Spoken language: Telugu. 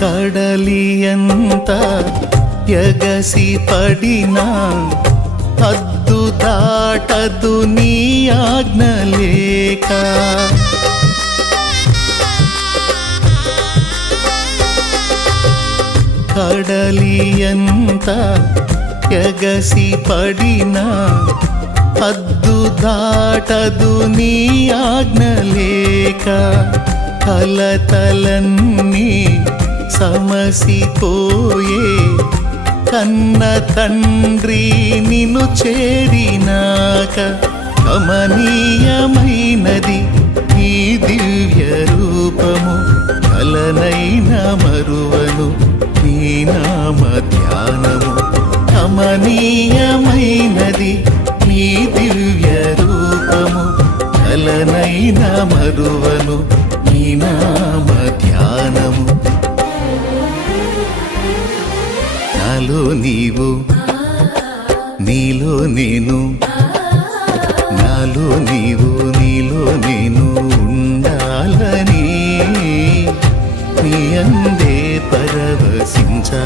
కడలియంత ఎగసి పడినా హద్దు దాటదు నీ ఆజ్ఞ లేక. కడలియంత ఎగసి పడినా హద్దు దాటదు నీ ఆజ్ఞ లేక. కలతలన్నీ సమసిపోయే కన్న తండ్రి నిన్ను చేరినాక. కమనీయమైనది నీ దివ్య రూపము, కలనైన మరువను నీ నామ ధ్యానము. కమనీయమైనది నీ దివ్య రూపము, కలనైన మరువను నీ నామ ధ్యానము. నాలో నీవు నీలో నేను, నాలో నీవు నీలో నేను ఉండాలని, నీ అందే పరవశించాలని.